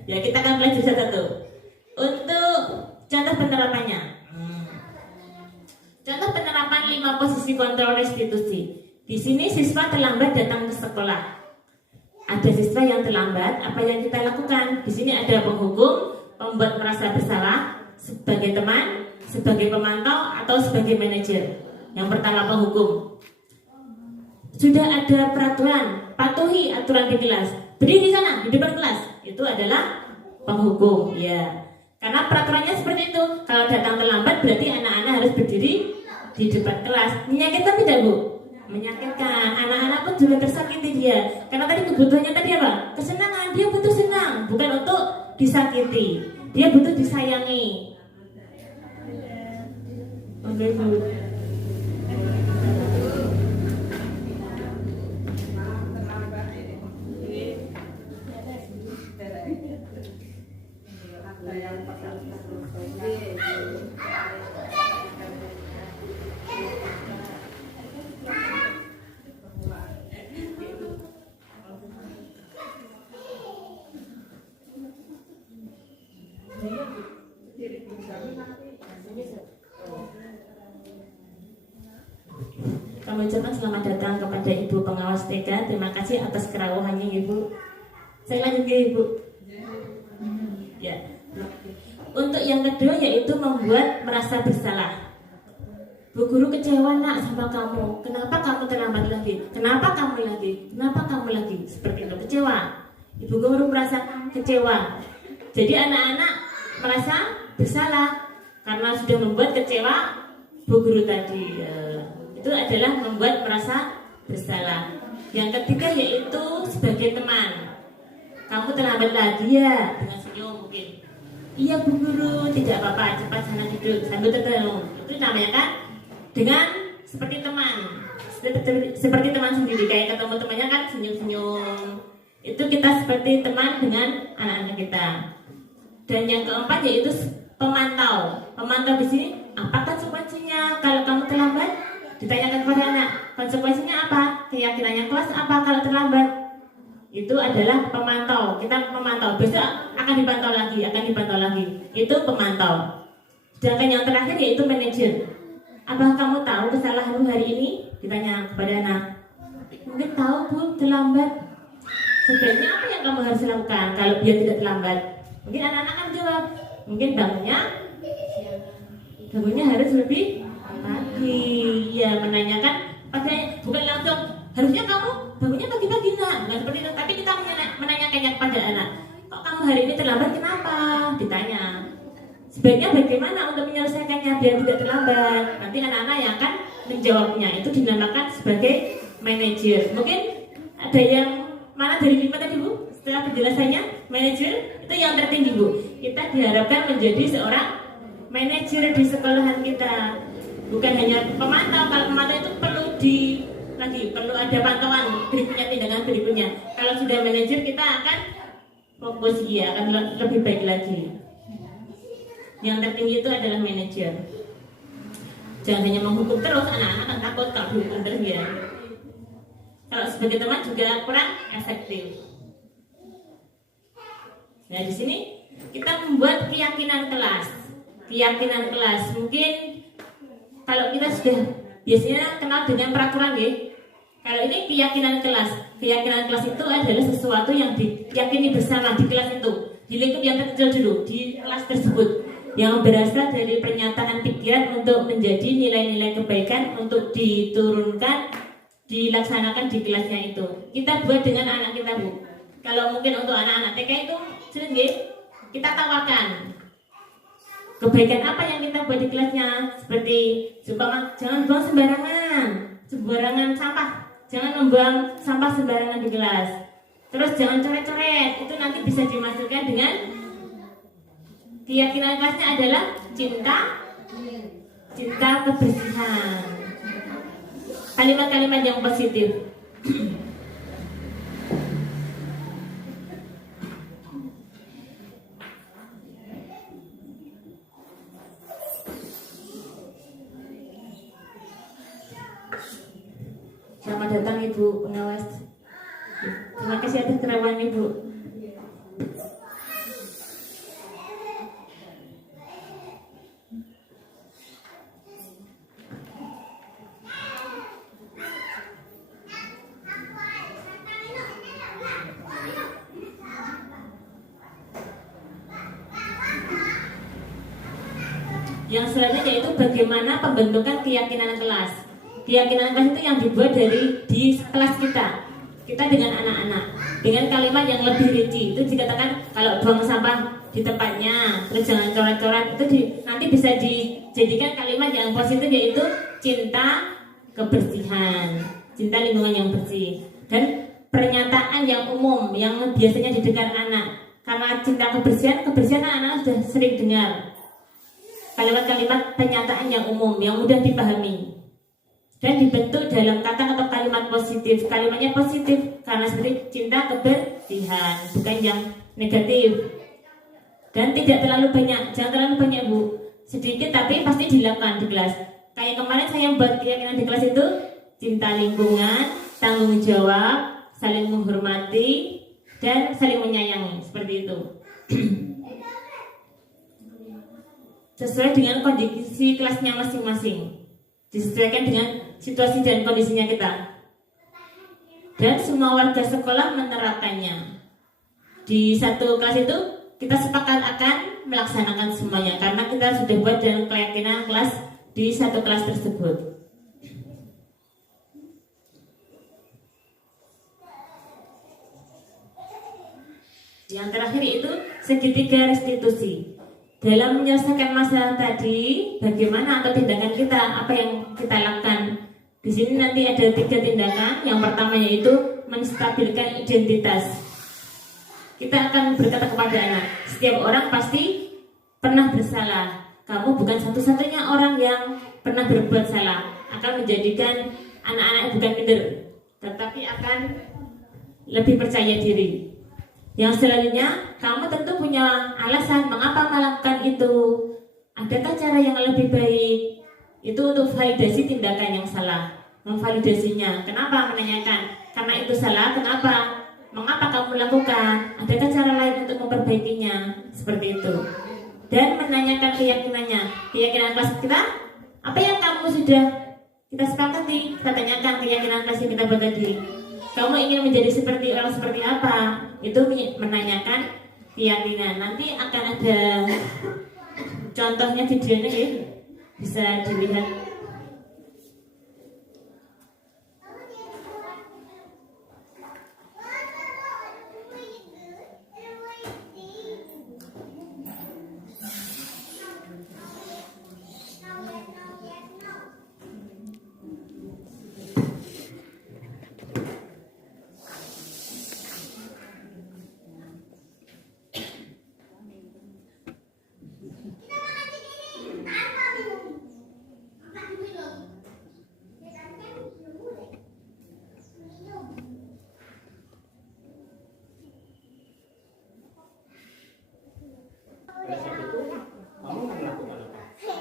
Ya kita akan belajar satu-satu. Untuk contoh penerapannya. Contoh penerapan 5 posisi kontrol restitusi. Di sini siswa terlambat datang ke sekolah. Ada siswa yang terlambat, apa yang kita lakukan? Di sini ada penghukum, membuat merasa bersalah sebagai teman, sebagai pemantau atau sebagai manajer. Yang pertama penghukum. Sudah ada peraturan, patuhi aturan di kelas. Berdiri di sana di depan kelas. Itu adalah penghukum, ya. Karena peraturannya seperti itu. Kalau datang terlambat berarti anak-anak harus berdiri di depan kelas. Menyakitkan tidak Bu? Menyakitkan. Anak-anak pun juga tersakiti dia. Karena tadi kebutuhannya tadi apa? Kesenangan. Dia butuh senang, bukan untuk disakiti. Dia butuh disayangi. Oke Bu. Kami ucapkan selamat datang kepada kepada Ibu Pengawas TK. Terima kasih atas kerawahannya Ibu. Saya lanjut ke Ibu. Ya. Untuk yang kedua yaitu membuat merasa bersalah. Bu guru kecewa nak sama kamu. Kenapa kamu terlambat lagi? Kenapa kamu lagi? Kenapa kamu lagi? Seperti itu, kecewa. Ibu guru merasa kecewa. Jadi anak-anak merasa bersalah karena sudah membuat kecewa bu guru tadi. Itu adalah membuat merasa bersalah. Yang ketiga yaitu sebagai teman. Kamu terlambat lagi ya, dengan senyum mungkin. Iya bu guru, tidak apa-apa, cepat sana duduk sambil tertegun. Itu namanya kan dengan seperti teman, seperti teman sendiri, kayak ketemu temannya kan senyum-senyum. Itu kita seperti teman dengan anak-anak kita. Dan yang keempat yaitu pemantau. Pemantau di sini apa konsekuensinya kalau kamu terlambat? Ditanyakan kepada anak, konsekuensinya apa? Keyakinannya kelas apa kalau terlambat? Itu adalah pemantau. Kita memantau. Besok akan dipantau lagi. Itu pemantau. Sedangkan yang terakhir yaitu manajer. Apakah kamu tahu kesalahanmu hari ini? Ditanya kepada anak. Mungkin tahu bu, terlambat. Sebenarnya apa yang kamu harus lakukan kalau dia tidak terlambat? Mungkin anak-anak akan jawab. Mungkin bangunnya harus lebih pagi. Ya, menanyakan padanya, bukan langsung harusnya kamu bangunnya pagi-pagi nak. Bukan seperti itu. Tapi kita menanyakannya kepada anak. Kok kamu hari ini terlambat? Kenapa? Ditanya. Sebaiknya bagaimana untuk menyelesaikannya biar tidak terlambat? Nanti anak-anak yang akan menjawabnya. Itu dinamakan sebagai manajer. Mungkin ada yang mana dari 5 tadi bu? Setelah penjelasannya, manajer itu yang tertinggi bu. Kita diharapkan menjadi seorang manajer di sekolahan kita. Bukan hanya pemantau. Kalau pemantau itu perlu ada pantauan berikutnya, tindakan berikutnya. Kalau sudah manajer kita akan fokus akan lebih baik lagi. Yang tertinggi itu adalah manajer. Jangan hanya menghukum terus, anak-anak akan takut kalau dihukum terus ya. Kalau sebagai teman juga kurang efektif. Nah di sini kita membuat keyakinan kelas. Keyakinan kelas mungkin kalau kita sudah biasanya kenal dengan peraturan ya. Kalau ini keyakinan kelas. Keyakinan kelas itu adalah sesuatu yang diyakini bersama di kelas itu, di lingkup yang terkecil dulu, di kelas tersebut, yang berasal dari pernyataan pikiran untuk menjadi nilai-nilai kebaikan untuk diturunkan, dilaksanakan di kelasnya itu. Kita buat dengan anak kita bu. Kalau mungkin untuk anak-anak TK itu sering kita tawarkan kebaikan apa yang kita buat di kelasnya. Seperti jangan buang sembarangan sampah, jangan membuang sampah sembarangan di kelas. Terus jangan coret-coret, itu nanti bisa dimasukkan dengan keyakinan kelasnya adalah cinta kebersihan. Kalimat-kalimat yang positif. Selamat datang Ibu Pengawas. Terima kasih atas kerawanan Ibu. Yang selanjutnya yaitu bagaimana pembentukan keyakinan kelas. Keyakinan kelas itu yang dibuat di kelas kita dengan anak-anak, dengan kalimat yang lebih rinci. Itu dikatakan kalau buang sampah di tempatnya, terus jangan coret-coret. Itu nanti bisa dijadikan kalimat yang positif yaitu cinta kebersihan, cinta lingkungan yang bersih. Dan pernyataan yang umum yang biasanya didengar anak. Karena cinta kebersihan anak-anak sudah sering dengar. Kalimat-kalimat pernyataan yang umum, yang mudah dipahami. Dan dibentuk dalam kata atau kalimat positif. Kalimatnya positif karena seperti cinta kebersihan, bukan yang negatif. Dan tidak terlalu banyak, jangan terlalu banyak bu. Sedikit tapi pasti dilakukan di kelas. Kayak kemarin saya buat keyakinan di kelas itu cinta lingkungan, tanggung jawab, saling menghormati, dan saling menyayangi. Seperti itu. Sesuai dengan kondisi kelasnya masing-masing. Disesuaikan dengan situasi dan kondisinya kita. dan semua warga sekolah menerapkannya. Di satu kelas itu kita sepakat akan melaksanakan semuanya karena kita sudah buat dalam keyakinan kelas di satu kelas tersebut. Yang terakhir itu segitiga restitusi. Dalam menyelesaikan masalah tadi, bagaimana atau tindakan kita, apa yang kita lakukan? Di sini nanti ada 3 tindakan. Yang pertama yaitu menstabilkan identitas. Kita akan berkata kepada anak, setiap orang pasti pernah bersalah. Kamu bukan satu-satunya orang yang pernah berbuat salah. Akan menjadikan anak-anak bukan minder, tetapi akan lebih percaya diri. Yang selanjutnya, kamu tentu punya alasan mengapa melakukan itu. Adakah cara yang lebih baik? Itu untuk validasi tindakan yang salah. Memvalidasinya. Kenapa menanyakan? Karena itu salah, kenapa? Mengapa kamu lakukan? Adakah cara lain untuk memperbaikinya? Seperti itu. Dan menanyakan keyakinannya. Keyakinan kelas kita, apa yang kamu sudah kita sepakati? Kita tanyakan keyakinan kelas yang kita buat tadi. Kamu ingin menjadi seperti orang seperti apa? Itu menanyakan keyakinan. Nanti akan ada contohnya videonya ya, bisa dilihat.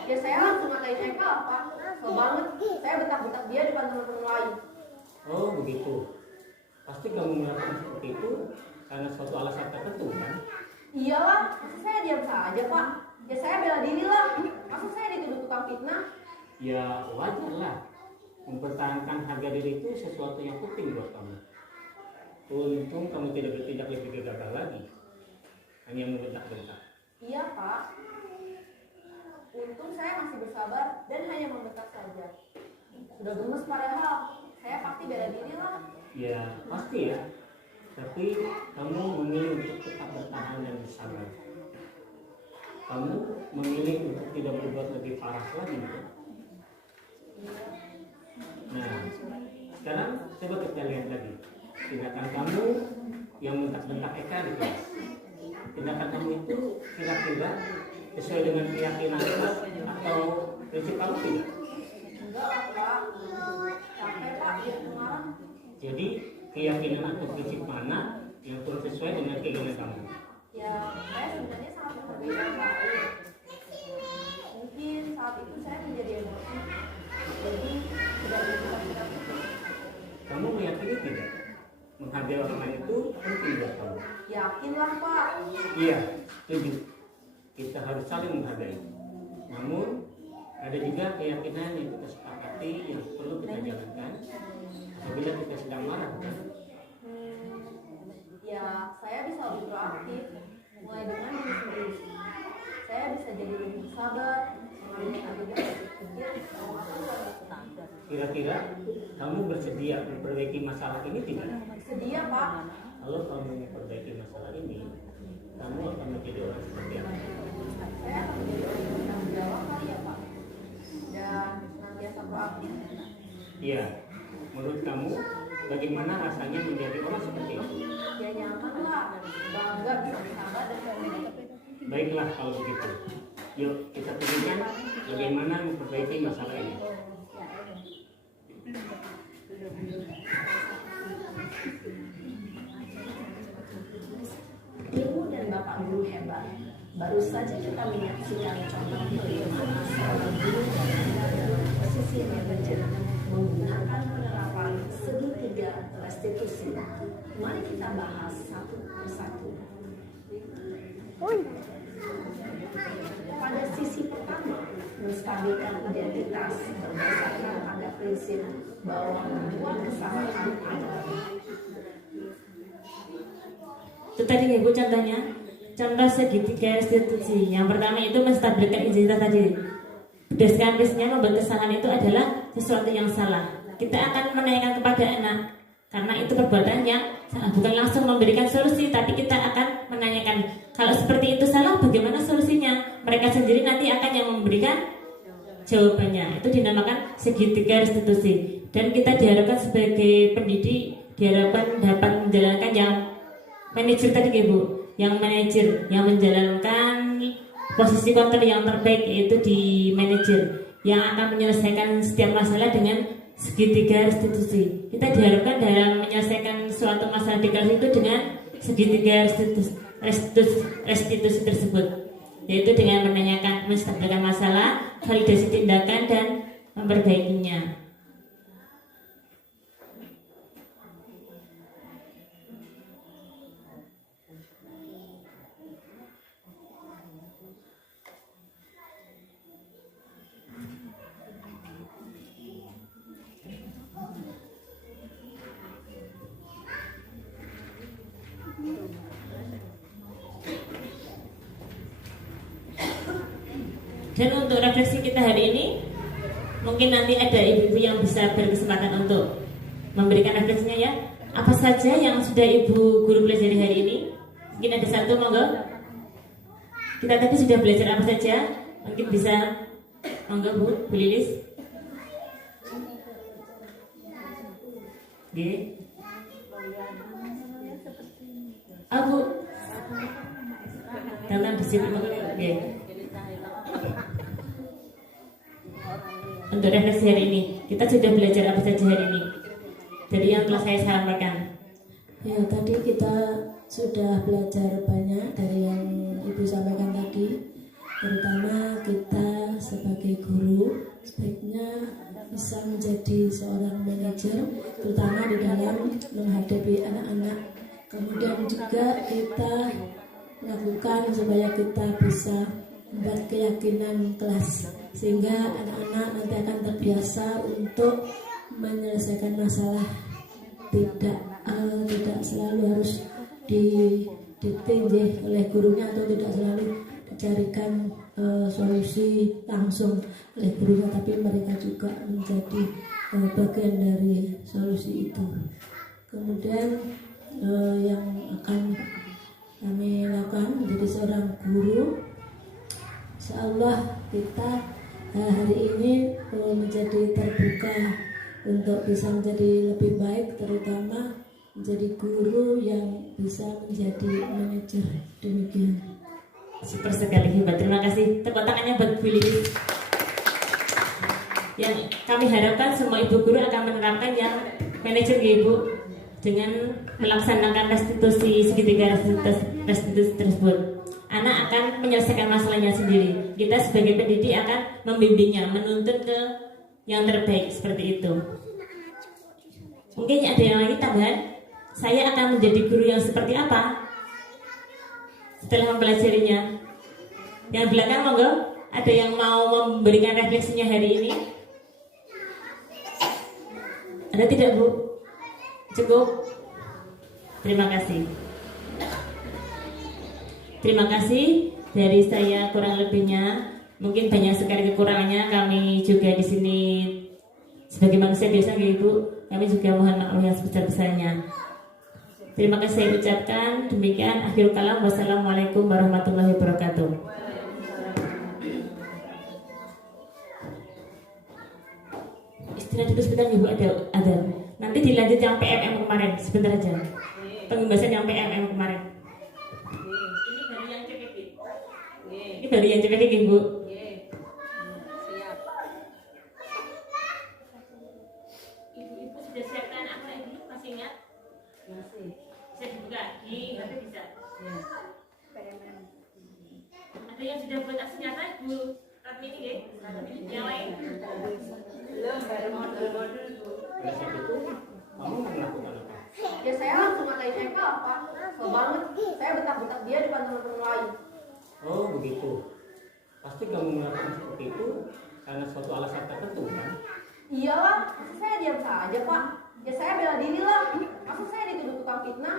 Ya saya langsung ngatain Eka Pak. So banget, saya bentak-bentak dia depan teman-teman lain. Oh begitu. Pasti kamu melakukan seperti itu karena suatu alasan tertentu kan? Iyalah, masa saya diam saja Pak? Ya saya bela diri lah. Masa saya dituduh tukang fitnah? Ya wajar lah. Mempertahankan harga diri itu sesuatu yang penting buat kamu. Untung kamu tidak bertindak lebih gegabah lagi, hanya membentak-bentak. Iya Pak. Untung saya masih bersabar dan hanya membentak saja. Sudah gemes padahal. Saya pasti bela diri lah. Ya pasti ya. Tapi kamu memilih untuk tetap bertahan dan bersabar. Kamu memilih untuk tidak berbuat lebih parah lagi gitu. Nah, sekarang coba kita lihat lagi tindakan kamu yang bentak-bentak Eka di kelas. Tindakan kamu itu kira-kira sesuai dengan keyakinan atau prinsip kamu tidak? Enggak lah Pak. Capek Pak, dia marah. Jadi keyakinan atau prinsip mana yang kurang sesuai dengan keinginan kamu? Ya, saya sebenarnya sangat menghargai orang lain. Mungkin saat itu saya menjadi emosi. Jadi tidak bersikap itu. Kamu meyakini tidak? Menghargai orang lain itu penting buat kamu. Yakinlah Pak. Iya, setuju. Kita harus saling menghargai. Namun ada juga keyakinan yang kita sepakati yang perlu kita jalankan apabila kita sedang marah, bukan? Ya, saya bisa lebih proaktif. Mulai dengan diri sendiri. Saya bisa jadi lebih sabar, mengambil adegan berpikir, Kira-kira kamu bersedia memperbaiki masalah ini tidak? sedia Pak. Kalau kamu memperbaiki masalah ini, kamu akan menjadi orang seperti apa? Saya akan menjadi orang yang bertanggung jawab kali ya Pak. Dan senantiasa proaktif. Iya, menurut kamu bagaimana rasanya menjadi orang seperti itu? Ya nyaman lah, bangga bisa bersahabat dan berpikir. Baiklah kalau begitu. Yuk kita pikirkan bagaimana memperbaiki masalah ini. Ibu dan Bapak Guru hebat. Baru saja kita menyaksikan contoh bagaimana seorang guru dan anak posisi manajer menggunakan penerapan segitiga restitusi. Mari kita bahas satu persatu. Pada sisi pertama, menstabilkan identitas berdasarkan pada prinsip bahwa membuat kesalahan adalah tadi Ibu contohnya, contoh segitiga restitusi. Yang pertama itu menstabilkan identitas tadi. Berdasarkan prinsipnya membuat kesalahan itu adalah sesuatu yang salah. Kita akan menanyakan kepada anak karena itu perbuatan yang salah, bukan langsung memberikan solusi, tapi kita akan menanyakan kalau seperti itu salah, bagaimana solusinya. Mereka sendiri nanti akan yang memberikan jawabannya. Itu dinamakan segitiga restitusi. Dan kita diharapkan sebagai pendidik diharapkan dapat menjalankan yang manajer tadi Ibu, yang manajer yang menjalankan posisi kontrol yang terbaik, yaitu di manajer yang akan menyelesaikan setiap masalah dengan segitiga restitusi. Kita diharapkan dalam menyelesaikan suatu masalah di kelas itu dengan segitiga restitusi tersebut, yaitu dengan menanyakan, menstabilkan masalah, validasi tindakan, dan memperbaikinya. Dan untuk refleksi kita hari ini, mungkin nanti ada ibu-ibu yang bisa berkesempatan untuk memberikan refleksinya ya. Apa saja yang sudah ibu guru pelajari hari ini? Mungkin ada satu, monggo. Kita tadi sudah belajar apa saja? Mungkin bisa, monggo Bu Lilis. Oke. Bu. Tentang disiplin, oke. Untuk refleksi hari ini, kita sudah belajar apa saja hari ini dari yang telah saya sampaikan? Ya, tadi kita sudah belajar banyak dari yang Ibu sampaikan tadi. Terutama kita sebagai guru sebaiknya bisa menjadi seorang manajer, terutama di dalam menghadapi anak-anak. Kemudian juga kita lakukan supaya kita bisa membuat keyakinan kelas, sehingga anak-anak nanti akan terbiasa untuk menyelesaikan masalah, tidak selalu harus ditinjau oleh gurunya atau tidak selalu dicarikan solusi langsung oleh gurunya, tapi mereka juga menjadi bagian dari solusi itu. Kemudian yang akan kami lakukan menjadi seorang guru, insyaallah kita hari ini menjadi terbuka untuk bisa menjadi lebih baik, terutama menjadi guru yang bisa menjadi manajer. Demikian. Super sekali, hebat. Terima kasih. Tepuk tangannya buat Bu Lilis. Yang kami harapkan semua ibu guru akan menerapkan yang manajer Ibu dengan melaksanakan restitusi segitiga restitusi tersebut. Anak akan menyelesaikan masalahnya sendiri. Kita sebagai pendidik akan membimbingnya, menuntun ke yang terbaik seperti itu. Mungkin ada yang lagi tambahan? Saya akan menjadi guru yang seperti apa setelah mempelajarinya? Yang belakang monggo, ada yang mau memberikan refleksinya hari ini? Ada tidak Bu? Cukup? Terima kasih. Terima kasih dari saya, kurang lebihnya mungkin banyak sekali kekurangannya. Kami juga di sini sebagai manusia biasa Ibu, kami juga mohon maaf yang sebesar-besarnya. Terima kasih saya ucapkan. Demikian akhirul kalam. Wassalamualaikum warahmatullahi wabarakatuh. Istirahat dulu sebentar Ibu, ada. Nanti dilanjut yang PMM kemarin, sebentar aja. Pembahasan yang PMM kemarin. Ini baru yang CPK Ibu. Ibu sudah siapkan apa Ibu? Masih ingat? Masih. Bisa dibuka? Nanti bisa. Ada yang sudah buat aksi nyata Ibu? Ratmini ya? Yang lain? Belum, baru modul-modul Bu. Oleh sebab itu, kamu melakukan apa? Ya saya langsung ngatain Eka apa? So banget, saya betak-betak dia depan teman-teman lain. Oh begitu. Pasti kamu melakukan seperti itu karena suatu alasan tertentu kan? Iyalah, masa saya diam saja Pak? Ya saya bela diri lah. Masa saya dituduh tukang fitnah?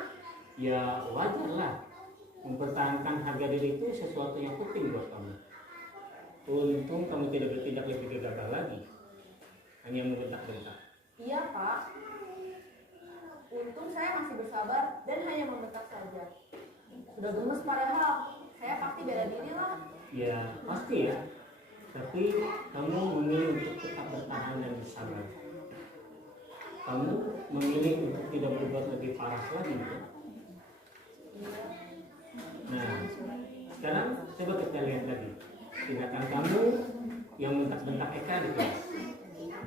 ya wajar lah. Mempertahankan harga diri itu sesuatu yang penting buat kamu. Untung kamu tidak bertindak lebih gegabah lagi, hanya membentak-bentak. Iya Pak, untung saya masih bersabar dan hanya membentak saja. Sudah gemes padahal, saya pasti bela diri lah. Ya pasti ya, tapi kamu memilih untuk tetap bertahan dan bersabar. Kamu memilih untuk tidak berbuat lebih parah lagi ya? Nah, sekarang coba kita lihat lagi tindakan kamu yang bentak-bentak Eka di kelas.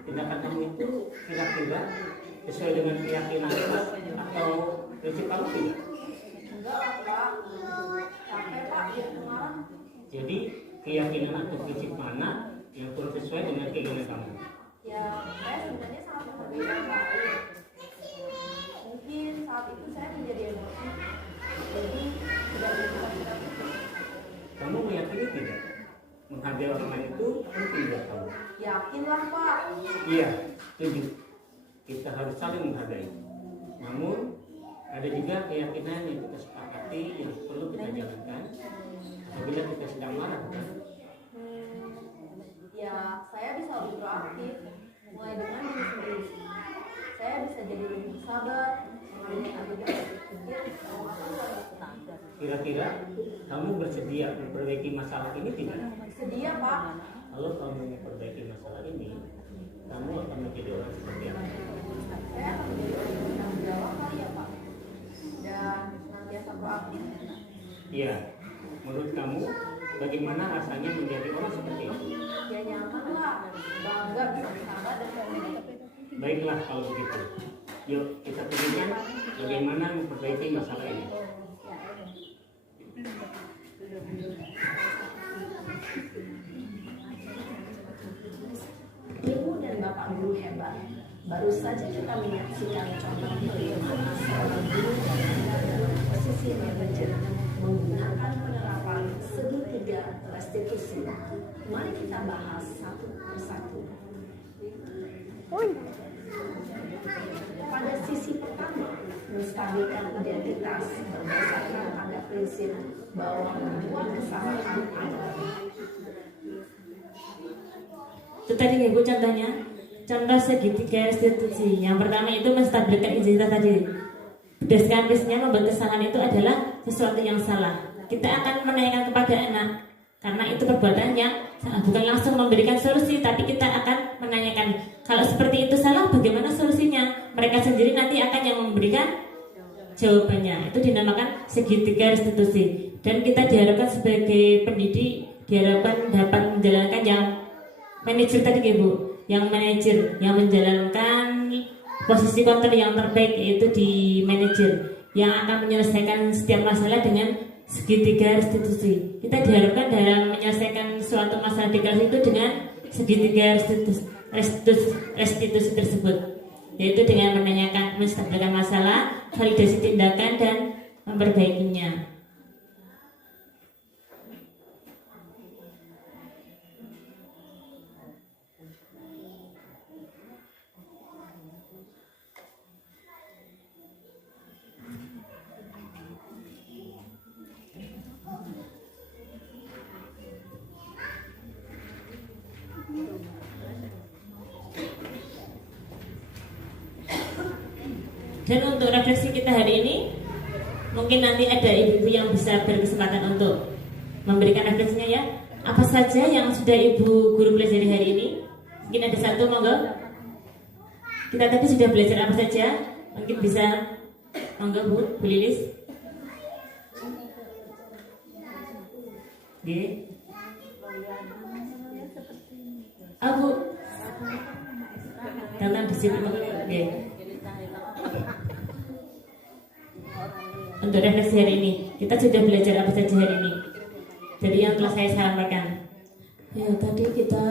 Tindakan kamu itu kira-kira sesuai dengan keyakinan kelas atau prinsip kamu tidak? Enggak lah Pak, capek Pak, marah. Jadi keyakinan atau prinsip mana yang kurang sesuai dengan keinginan kamu? Ya, saya sebenarnya sangat menghargai orang lain. Mungkin saat itu saya menjadi emosi, jadi tidak melakukan sikap itu. Kamu meyakini tidak? Menghargai orang lain itu penting buat kamu. Yakinlah Pak. Iya, setuju. Kita harus saling menghargai. Namun ada juga keyakinan yang kita sepakati yang perlu kita jalankan apabila kita sedang marah. Kan? Ya, saya bisa lebih proaktif, mulai dengan diri sendiri. Saya bisa jadi lebih sabar, mengambil adegan berpikir, melakukan hal. Kira-kira kamu bersedia memperbaiki masalah ini tidak? Sedia Pak. Kalau kamu memperbaiki masalah ini, kamu akan menjadi orang seperti apa? Saya akan menjadi orang yang bertanggung jawab kali ya Pak. Dan senantiasa proaktif. Iya, menurut kamu bagaimana rasanya menjadi orang seperti itu? Ya nyaman lah, bangga bisa bersahabat dan komunikasi. Baiklah kalau begitu. Yuk kita pikirkan bagaimana memperbaiki masalah ini. Ibu dan Bapak guru hebat. Baru saja kita menyaksikan contoh bagaimana seorang guru dan anak dalam posisi manajer menggunakan penerapan segitiga restitusi. Mari kita bahas satu persatu. Pada sisi pertama, menstabilkan identitas berdasarkan pada prinsip bahwa membuat kesalahan adalah. Itu tadi ya Bu contohnya. Contoh segitiga restitusi. Yang pertama itu menstabilkan identitas tadi. Berdasarkan prinsipnya membuat kesalahan itu adalah sesuatu yang salah. Kita akan menanyakan kepada anak karena itu perbuatan yang bukan langsung memberikan solusi, tapi kita akan menanyakan kalau seperti itu salah bagaimana solusinya. Mereka sendiri nanti akan yang memberikan jawabannya. Itu dinamakan segitiga restitusi. Dan kita diharapkan sebagai pendidik diharapkan dapat menjalankan yang manajer tadi ya Bu, yang manajer yang menjalankan posisi kontrol yang terbaik yaitu di manajer yang akan menyelesaikan setiap masalah dengan segitiga restitusi. Kita diharapkan dalam menyelesaikan suatu masalah di kelas itu dengan segitiga restitusi tersebut, yaitu dengan menanyakan, menstabilkan masalah, validasi tindakan dan memperbaikinya. Dan untuk refleksi kita hari ini, mungkin nanti ada ibu-ibu yang bisa berkesempatan untuk memberikan refleksinya ya. Apa saja yang sudah ibu guru pelajari hari ini? Mungkin ada satu, monggo. Kita tadi sudah belajar apa saja? Mungkin bisa, monggo Bu Lilis. Oke. Bu. Tentang disiplin. Oke. Untuk refleksi hari ini, kita sudah belajar apa saja hari ini? Jadi yang telah saya sampaikan. Ya, tadi kita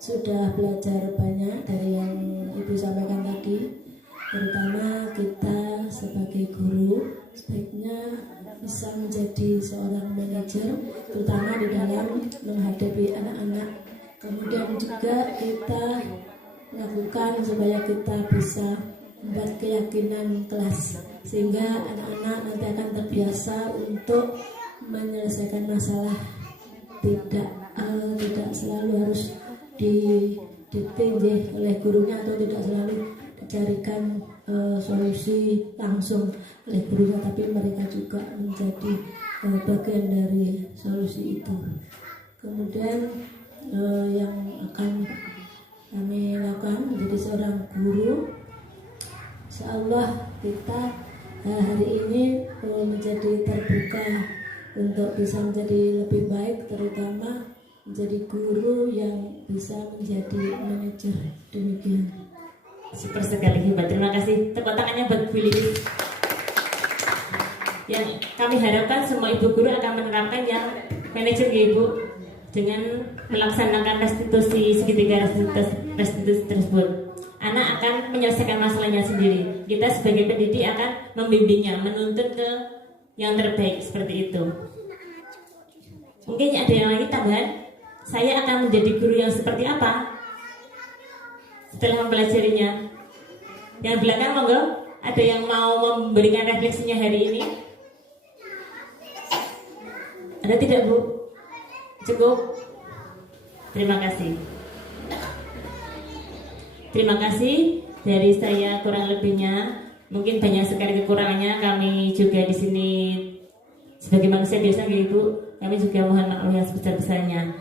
sudah belajar banyak dari yang Ibu sampaikan tadi. Terutama kita sebagai guru sebaiknya bisa menjadi seorang manajer, terutama di dalam menghadapi anak-anak. Kemudian juga kita lakukan supaya kita bisa membuat keyakinan kelas, sehingga anak-anak nanti akan terbiasa untuk menyelesaikan masalah, tidak selalu harus didikte oleh gurunya atau tidak selalu dicarikan solusi langsung oleh gurunya, tapi mereka juga menjadi bagian dari solusi itu. Kemudian yang akan kami lakukan menjadi seorang guru, insyaallah kita hari ini menjadi terbuka untuk bisa menjadi lebih baik, terutama menjadi guru yang bisa menjadi manajer. Demikian. Super sekali, hebat. Terima kasih. Tepuk tangannya buat Bu Lilis. Yang kami harapkan semua ibu guru akan menerapkan yang manajer ya Ibu, dengan melaksanakan restitusi segitiga restitusi tersebut. Anak akan menyelesaikan masalahnya sendiri. Kita sebagai pendidik akan membimbingnya, menuntun ke yang terbaik seperti itu. Mungkin ada yang lagi tambahan? Saya akan menjadi guru yang seperti apa setelah mempelajarinya? Yang belakang monggo, ada yang mau memberikan refleksinya hari ini? Ada tidak Bu? Cukup? Terima kasih. Terima kasih dari saya, kurang lebihnya mungkin banyak sekali kekurangannya. Kami juga di sini sebagai manusia biasa ya Ibu, kami juga mohon maaf yang sebesar-besarnya.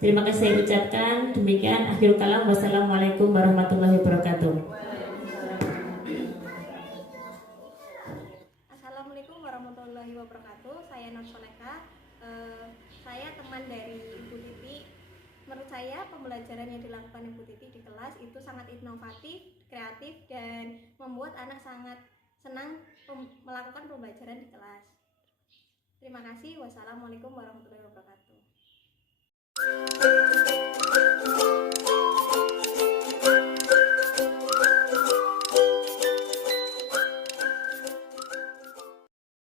Terima kasih saya ucapkan. Demikian akhirul kalam. Wassalamualaikum warahmatullahi wabarakatuh. Assalamualaikum warahmatullahi wabarakatuh. Saya Nur Soleka. Saya teman dari Ibu Titi. Menurut saya pembelajaran yang dilakukan Ibu Titi di kelas itu sangat inovatif, kreatif, dan membuat anak sangat senang melakukan pembelajaran di kelas. Terima kasih. Wassalamualaikum warahmatullahi wabarakatuh.